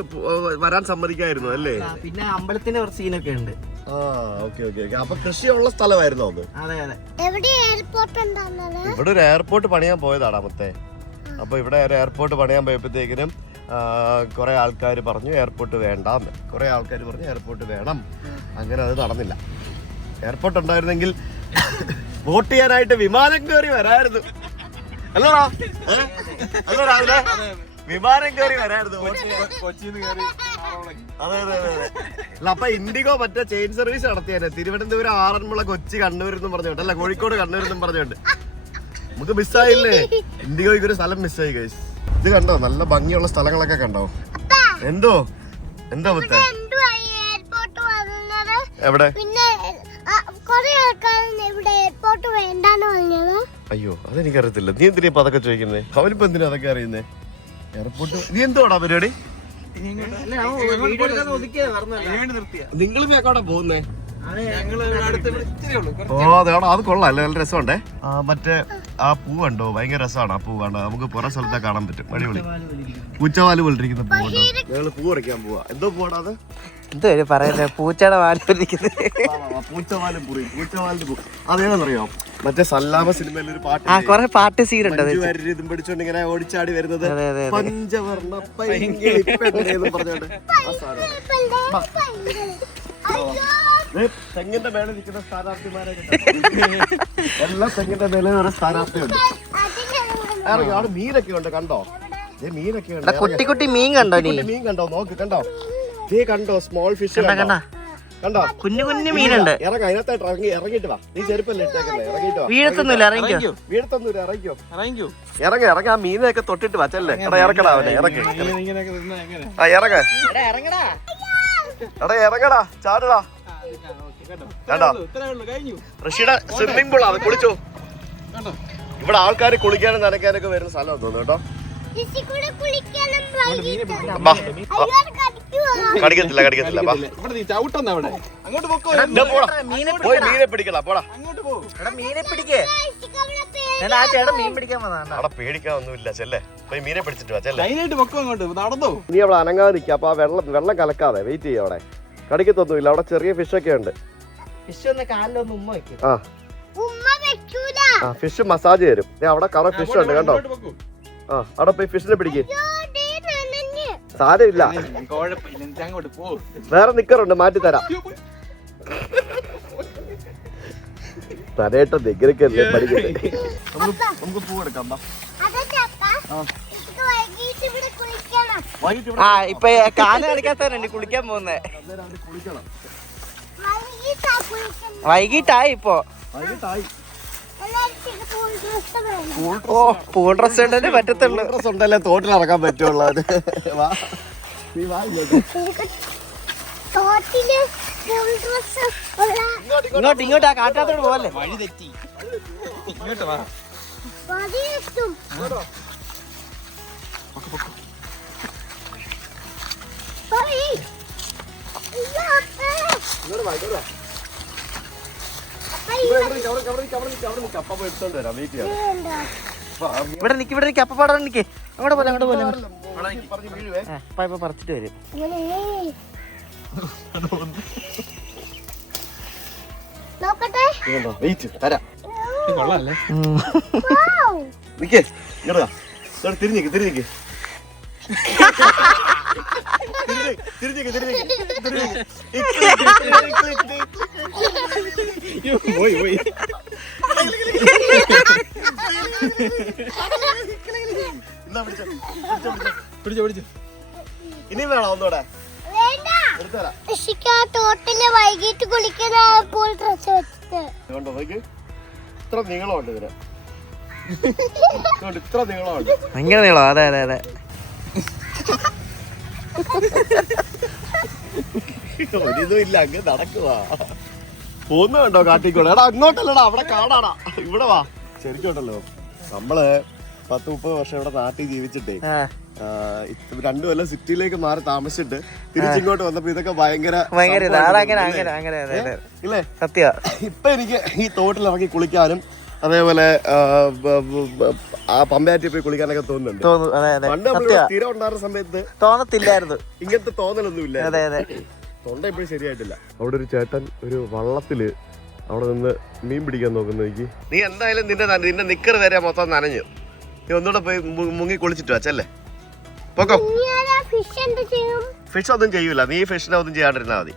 വരാൻ സമ്മതിക്കായിരുന്നു അല്ലേ? പിന്നെ അമ്പലത്തിന്റെ ഒരു സീനൊക്കെ ഉണ്ട്. അപ്പൊ കൃഷിയുള്ള സ്ഥലമായിരുന്നു അത്? ഇവിടെ ഒരു എയർപോർട്ട് പണിയാൻ പോയതാടാ മൊത്തേ. അപ്പൊ ഇവിടെ ഒരു എയർപോർട്ട് പണിയാൻ പോയപ്പോഴത്തേക്കിനും കുറെ ആൾക്കാർ പറഞ്ഞു എയർപോർട്ട് വേണ്ടാന്ന്. കുറെ ആൾക്കാർ പറഞ്ഞു എയർപോർട്ട് വേണം. അങ്ങനെ അത് നടന്നില്ല. എയർപോർട്ട് ഉണ്ടായിരുന്നെങ്കിൽ വോട്ട് ചെയ്യാനായിട്ട് വിമാനം കയറി വരായിരുന്നു. അല്ലടാ, രാവിലെ വിമാനം കയറി വരായിരുന്നു. അതെ. അപ്പൊ ഇൻഡിഗോ മറ്റേ ചെയിൻ സർവീസ് നടത്തിയാലേ തിരുവനന്തപുരം, ആറന്മുള, കൊച്ചി, കണ്ണൂർ എന്നും പറഞ്ഞോണ്ട്, അല്ല കോഴിക്കോട്, കണ്ണൂർ എന്നും പറഞ്ഞോണ്ട്. നമുക്ക് മിസ്സായില്ലേ? ഇൻഡിഗോയ്ക്ക് ഒരു സ്ഥലം മിസ്സായി ഗൈസ്. ഇത് കണ്ടോ? നല്ല ഭംഗിയുള്ള സ്ഥലങ്ങളൊക്കെ കണ്ടോ? എന്തോ മുത്തേ? എവിടെ? അയ്യോ, അതെനിക്കറിയത്തില്ല. നീ എന്തിനാ ഇപ്പൊ അതൊക്കെ ചോദിക്കുന്നേ? അവനിപ്പോ എന്തിനാ അതൊക്കെ അറിയുന്നേ? എയർപോർട്ട് നീ എന്തോടാ പരിപാടി? നിങ്ങളിപ്പോ എക്കോട്ടാ പോകുന്നേ? ഓ, അതാണോ? അത് കൊള്ളാം, നല്ല രസമുണ്ടേ. മറ്റേ ആ പൂ കണ്ടോ? ഭയങ്കര രസമാണ് ആ പൂ. കണ്ടോ? നമുക്ക് പുറം സ്ഥലത്തെ കാണാൻ പറ്റും. അടിപൊളി. പൂച്ചവാല് പോലിരിക്കുന്ന പൂ കണ്ടോ? ഞങ്ങള് പൂ പറിക്കാൻ പോവാ. എന്തോ പൂവാടാ അത്? പൂച്ചയുടെ വാലിരിക്കുന്നത് പൂച്ചവാലിന്റെ പൂ. അതേതാണെന്നറിയോ? മറ്റേ സല്ലാമ സിനിമയിൽ ഒരു പാട്ട് സീനുണ്ട്. ഇതും പിടിച്ചോണ്ട് ഇങ്ങനെ ഓടിച്ചാടി വരുന്നത്. പഞ്ചവർണ്ണ പൈങ്കിളി പെണ്ണെന്നും പറഞ്ഞോണ്ട് തെങ്ങിന്റെ മേലെ നിൽക്കുന്ന സ്ഥാനാർത്ഥിമാരെ എല്ലാം തെങ്ങിന്റെ മേലെ ഒരു സ്ഥാനാർത്ഥിയുണ്ട്. അവിടെ മീനൊക്കെ ഉണ്ട്. കണ്ടോ? മീനൊക്കെ ഉണ്ട്. കുട്ടി മീൻ കണ്ടോ? മീൻ കണ്ടോ? നോക്ക്, കണ്ടോ? നീ കണ്ടോ? സ്മോൾ ഫിഷ് കണ്ടോ കുഞ്ഞു കുഞ്ഞു മീനുണ്ട്. ഇറങ്ങ അതിനകത്തായിട്ട് ഇറങ്ങിയിട്ട് വാ. നീ ചെരുപ്പല്ലേ ഇട്ടേക്കല്ലേ? ഇറങ്ങിയിട്ട് വാ. വീഴത്തൊന്നുമില്ല, ഇറങ്ങിക്കോ. വീഴത്തൊന്നുമില്ല, ഇറങ്ങ ആ മീനൊക്കെ തൊട്ടിട്ട് വച്ചല്ലേ. എടാ ഇറക്കടാ അവനെ, ഇറങ്ങ. ആ ഇറങ്ങ, എടാ ഇറങ്ങടാ, ചാടടാ. കണ്ടോ ഋഷിയുടെ സ്വിമ്മിംഗ് പൂൾ ആണ്. കുളിച്ചോ. ഇവിടെ ആൾക്കാർ കുളിക്കാനും നനയ്ക്കാനൊക്കെ വരുന്ന സ്ഥലം തോന്നുന്നു കേട്ടോ. കടിക്കത്തില്ല, കടിക്കത്തില്ല. പോയി മീനെ പിടിക്കടാ, പോടാ. മീനെ പിടിക്കേ. ആ ചേട്ടൻ മീൻ പിടിക്കാൻ വന്നതാണ്. അവിടെ പേടിക്കാനൊന്നുമില്ല, ചെല്ലേ. പോയി മീനെ പിടിച്ചിട്ട് വാ, ചെല്ലേ. നടന്നോ. നീ അവിടെ അനങ്ങാതെ നിൽക്കുക. അപ്പൊ ആ വെള്ളം കലക്കാതെ വെയിറ്റ് ചെയ്യും. അവിടെ കടിക്കത്തൊന്നുമില്ല. അവിടെ ചെറിയ ഫിഷൊക്കെ ഉണ്ട്. ഫിഷ് ഒന്ന് കാലിലൊന്ന് ഉമ്മ വെക്കും. ആ ഫിഷ് മസാജ് തരും. അവിടെ കറ ഫിഷ് ഉണ്ട് കണ്ടോ. ആ അവിടെ പോയി ഫിഷിനെ പിടിക്ക്. സാരമില്ല, വേറെ നിക്കറുണ്ട്, മാറ്റി തരാം. തരേട്ട നിക്കരക്കല്ലേ പഠിക്കുന്നത്. നമുക്ക് പൂവെടുക്കാം. ആ ഇപ്പൊ കാല് കളിക്കാത്തവരുണ്ട് കുളിക്കാൻ പോകുന്നേ. വൈകിട്ടായി ഇപ്പൊ. ഓ പൂൾ ഡ്രസ് ഉണ്ടല്ലേ പറ്റത്തുള്ളൂ. ഡ്രസ് ഉണ്ടല്ലേ തോട്ടിൽ ഇറക്കാൻ പറ്റുള്ളൂ. ഇങ്ങോട്ട് ആ കാട്ടാത്തോട് പോവല്ലേ. വഴി തെറ്റി. ഇങ്ങോട്ട് വാ. ഇവിടെ നിക്ക്, ഇവിടെ നിക്ക്. അപ്പപ്പാടാൻ നിക്കേ. അങ്ങോട്ട് പോലെ, അങ്ങോട്ട് പോലെ. ഇപ്പൊ പറിച്ചിട്ട് വരും. കൊള്ളാല്ലേ. തിരിഞ്ഞിക്ക് പോയി പോയി. പിടിച്ചു. ഇനി വേണോ ഒന്നൂടെ? തോട്ടില് വൈകിട്ട് കുളിക്കുന്ന പൂൾ ഡ്രസ് വെച്ചിട്ട് ഇത്ര നീളമുണ്ട് ഇതിന്. ഇത്ര നീളമുണ്ട്. ഭയങ്കര നീളം. അതെ അതെ അതെ. ഒരിതും ഇല്ല, അങ്ങ് നടക്കുവാ. പോന്നു കണ്ടോ കാട്ടിക്കോളെ. എടാ അങ്ങോട്ടല്ലടാ, അവിടെ കാണാടാ. ഇവിടെ വാ. ശരിക്കോട്ടല്ലോ, നമ്മള് 10-30 വർഷം ഇവിടെ നാട്ടിൽ ജീവിച്ചിട്ടേ 2 കൊല്ലം സിറ്റിയിലേക്ക് മാറി താമസിച്ചിട്ട് തിരിച്ചിങ്ങോട്ട് വന്നപ്പോ ഇതൊക്കെ ഭയങ്കര ഇല്ലേ സത്യ. ഇപ്പൊ എനിക്ക് ഈ തോട്ടിലിറങ്ങി കുളിക്കാനും അതേപോലെ ആ പമ്പയാറ്റി പോയി കുളിക്കാനൊക്കെ തോന്നുന്നുണ്ട്. പണ്ട് നമ്മൾ സ്ഥിരം ഉണ്ടായിരുന്ന സമയത്ത് തോന്നത്തില്ലായിരുന്നു, ഇങ്ങനത്തെ തോന്നലൊന്നും ഇല്ല. അതെ അതെ. തൊണ്ട ഇപ്പോഴും ശരിയായിട്ടില്ല. അവിടെ ഒരു ചേട്ടൻ ഒരു വള്ളത്തില് അവിടെ നിന്ന് മീൻ പിടിക്കാൻ നോക്കുന്നു. നീ എന്തായാലും നിന്റെ നിക്കർ വരെ മൊത്തം നനഞ്ഞു. നീ ഒന്നുകൂടെ പോയി മുങ്ങി കുളിച്ചിട്ട് വച്ചല്ലേ. പൊക്കോ. ഫിഷ് ഒന്നും ചെയ്യൂല. നീ ഫിഷിനെ ഒന്നും ചെയ്യാണ്ടിരുന്നാ മതി.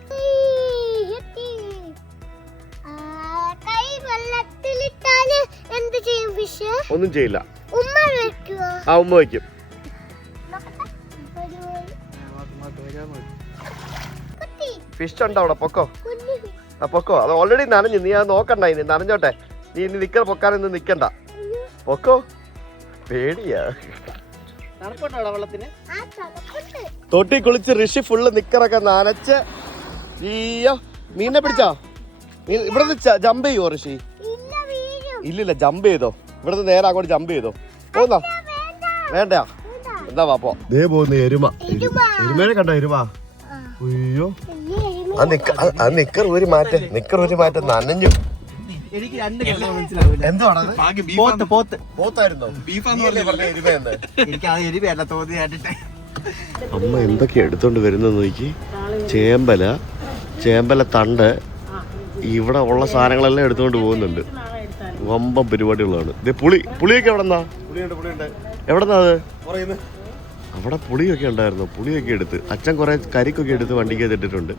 ഒന്നും ചെയ്യില്ല. ആ ഉമ്മ വയ്ക്കും. ഫിഷ് ഉണ്ടോ അവിടെ? പൊക്കോ. ആ പൊക്കോ. അത് ഓൾറെഡി നനഞ്ഞു. നീ അത് നോക്കണ്ട. ഇനി നനഞ്ഞോട്ടെ. നീ ഇനി നിക്കർ പൊക്കാനൊന്നും നിക്കണ്ട. പൊക്കോ. പേടിയാ. തൊട്ടി കുളിച്ച് ഋഷി ഫുള്ള് നിക്കറൊക്കെ നനച്ച്. ഈയോ മീനെ പിടിച്ചോ? ഇവിടുന്ന് ജമ്പ് ചെയ്യോ ഋഷി? ഇല്ലില്ല, ജമ്പ് ചെയ്തോ. ഇവിടുന്ന് നേരെ അങ്ങോട്ട് ജമ്പ് ചെയ്തോ. പോന്നാ വേണ്ടയാ? എന്താ വാപ്പോ ദേ പോകുന്ന എരുമ. എരുമേനെ കണ്ടോ? എരുമ. അയ്യോ ആ നിക്കർ ഒരു മാറ്റം നനഞ്ഞു. എന്തുവാണത്? പോത്തായിരുന്നോ? അമ്മ എന്തൊക്കെയാ എടുത്തോണ്ട് വരുന്നത് നോക്കി. ചേമ്പല തണ്ട്, ഇവിടെ ഉള്ള സാധനങ്ങളെല്ലാം എടുത്തോണ്ട് പോകുന്നുണ്ട്. വമ്പം പരിപാടികളാണ്. ഇത് പുളിയൊക്കെ എവിടെന്നാ? എവിടെന്നാ അത്? അവിടെ പുളിയൊക്കെ ഉണ്ടായിരുന്നു. പുളിയൊക്കെ എടുത്ത് അച്ഛൻ കുറെ കരിക്കൊക്കെ എടുത്ത് വണ്ടിക്ക് ഇട്ടിട്ടുണ്ട്.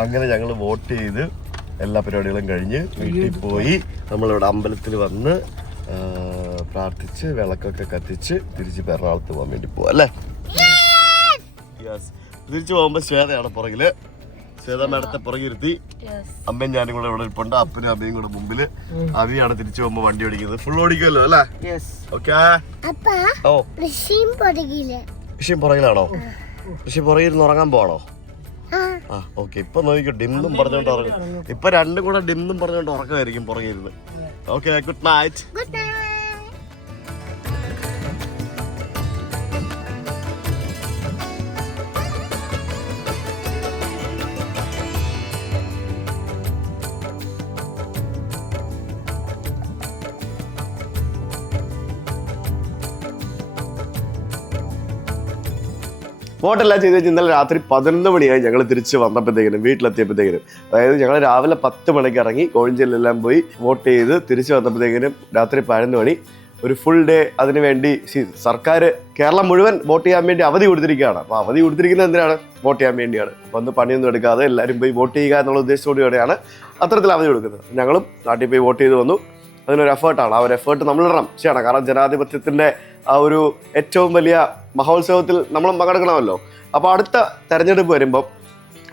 അങ്ങനെ ഞങ്ങൾ വോട്ട് ചെയ്ത് എല്ലാ പരിപാടികളും കഴിഞ്ഞ് വീട്ടിൽ പോയി നമ്മളിവിടെ അമ്പലത്തിൽ വന്ന് പ്രാർത്ഥിച്ച് വിളക്കൊക്കെ കത്തിച്ച് തിരിച്ച് എറണാകുളത്ത് പോകാൻ വേണ്ടി പോവാം അല്ലേ? തിരിച്ചു പോകുമ്പോൾ ശ്വേതയാണ് പുറകില്. ശ്വേത മേഡത്തെ പുറകിരുത്തി അമ്മയും ഞാനും കൂടെ ഇവിടെ ഇരിപ്പുണ്ട്. അപ്പനും അമ്മയും കൂടെ മുമ്പില്. അവിയാണ് തിരിച്ചു പോകുമ്പോ വണ്ടി ഓടിക്കുന്നത്. ഫുൾ ഓടിക്കുമല്ലോ അല്ലേ? ഓക്കെ. ഓ ഋഷിയും പുറകിലാണോ? ഋഷി പുറകിരുന്ന് ഉറങ്ങാൻ പോവാണോ? ആ ഓക്കെ. ഇപ്പൊ നോക്കിക്കോ ഡിന്നും പറഞ്ഞോണ്ട് ഉറങ്ങും. ഇപ്പൊ രണ്ടും കൂടെ ഡിന്നും പറഞ്ഞോണ്ട് ഉറക്കമായിരിക്കും പുറകിരുന്ന്. Okay, good night. വോട്ടെല്ലാം ചെയ്ത് വെച്ച് ഇന്നലെ രാത്രി 11 മണിയായി ഞങ്ങൾ തിരിച്ച് വന്നപ്പോഴത്തേക്കിനും വീട്ടിലെത്തിയപ്പോഴത്തേക്കിനും. അതായത് ഞങ്ങൾ രാവിലെ 10 മണിക്ക് ഇറങ്ങി കോഴഞ്ചേരിയിലെല്ലാം പോയി വോട്ട് ചെയ്ത് തിരിച്ച് വന്നപ്പോഴത്തേക്കിനും രാത്രി 11 മണി. ഒരു ഫുൾ ഡേ അതിന് വേണ്ടി സർക്കാർ കേരളം മുഴുവൻ വോട്ട് ചെയ്യാൻ വേണ്ടി അവധി കൊടുത്തിരിക്കുകയാണ്. അപ്പോൾ അവധി കൊടുത്തിരിക്കുന്നത് എന്തിനാണ്? വോട്ട് ചെയ്യാൻ വേണ്ടിയാണ്. വന്ന് പണിയൊന്നും എടുക്കാതെ എല്ലാവരും പോയി വോട്ട് ചെയ്യുക എന്നുള്ള ഉദ്ദേശത്തോടുകൂടിയാണ് അത്തരത്തിൽ അവധി കൊടുക്കുന്നത്. ഞങ്ങളും നാട്ടിൽ പോയി വോട്ട് ചെയ്ത് വന്നു. അതിനൊരു എഫേർട്ടാണ്. ആ ഒരു എഫേർട്ട് നമ്മളിടണം ചെയ്യണം. കാരണം ജനാധിപത്യത്തിൻ്റെ ആ ഒരു ഏറ്റവും വലിയ മഹോത്സവത്തിൽ നമ്മളും പങ്കെടുക്കണമല്ലോ. അപ്പോൾ അടുത്ത തെരഞ്ഞെടുപ്പ് വരുമ്പം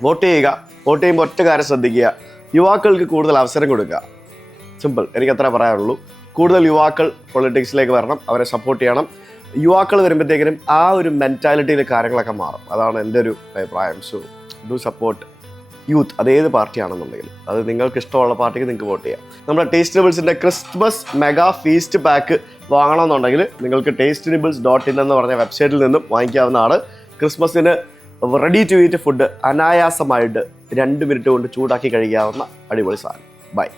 വോട്ട് ചെയ്യുക. വോട്ട് ചെയ്യുമ്പോൾ ഒറ്റ കാര്യം ശ്രദ്ധിക്കുക, യുവാക്കൾക്ക് കൂടുതൽ അവസരം കൊടുക്കുക. സിമ്പിൾ, എനിക്കത്ര പറയാനുള്ളൂ. കൂടുതൽ യുവാക്കൾ പൊളിറ്റിക്സിലേക്ക് വരണം, അവരെ സപ്പോർട്ട് ചെയ്യണം. യുവാക്കൾ വരുമ്പോഴത്തേക്കിനും ആ ഒരു മെൻറ്റാലിറ്റിയിലെ കാര്യങ്ങളൊക്കെ മാറും. അതാണ് എൻ്റെ ഒരു അഭിപ്രായം. So do support youth. അതേത് പാർട്ടിയാണെന്നുണ്ടെങ്കിലും അത് നിങ്ങൾക്ക് ഇഷ്ടമുള്ള പാർട്ടിക്ക് നിങ്ങൾക്ക് വോട്ട് ചെയ്യാം. നമ്മുടെ ടേസ്റ്റബിൾസിൻ്റെ ക്രിസ്മസ് മെഗാ ഫീസ്റ്റ് പാക്ക് വാങ്ങണമെന്നുണ്ടെങ്കിൽ നിങ്ങൾക്ക് tastedables.in എന്ന് പറഞ്ഞ വെബ്സൈറ്റിൽ നിന്നും വാങ്ങിക്കാവുന്നതാണ്. ക്രിസ്മസിന് റെഡി ടു ഈറ്റ് ഫുഡ് അനായാസമായിട്ട് 2 മിനിറ്റ് കൊണ്ട് ചൂടാക്കി കഴിക്കാവുന്ന അടിപൊളി സാധനം. ബൈ.